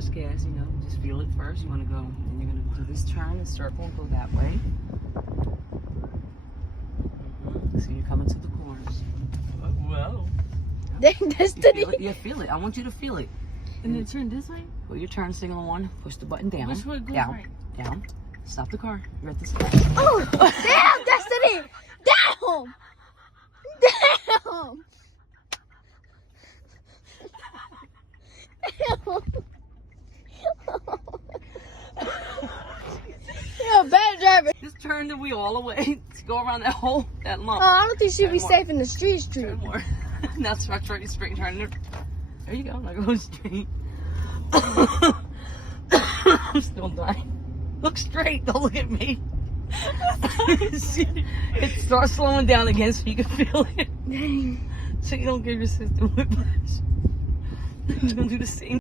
press gas, you know, just feel it first. You want to go, and you're going to do this turn and circle and go that way. So you're coming to the corners. Whoa. Feel it? Yeah, feel it. I want you to feel it. And then turn this way? Put your turn signal on. Push the button down. Which way goes down. right? Down. Stop the car. You're at the stop. Oh, damn, Destiny! Damn! Damn! You're a bad driver. Just turn the wheel all the way. Go around that hole, that lump. Oh, I don't think she'd Turn be more. safe in the street. Turn more. Now start straight turn. There you go. Now go straight. I'm still dying. Look straight. Don't look at me. It starts slowing down again so you can feel it. So you don't give your system whiplash. You're going to do the same.